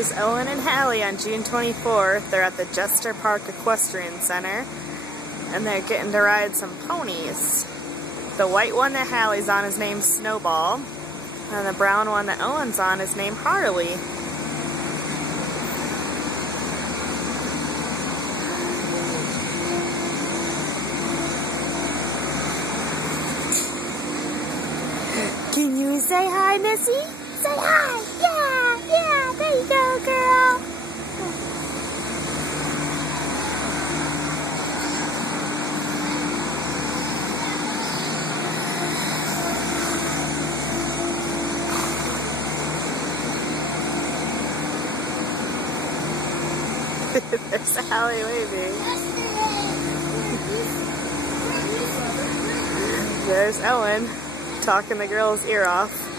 is Ellen and Hallie on June 24th. They're at the Jester Park Equestrian Center, and they're getting to ride some ponies. The white one that Hallie's on is named Snowball, and the brown one that Ellen's on is named Harley. Can you say hi, Missy? Say hi! Yeah! There you go, girl! There's Hallie waving. There's Ellen talking the girl's ear off.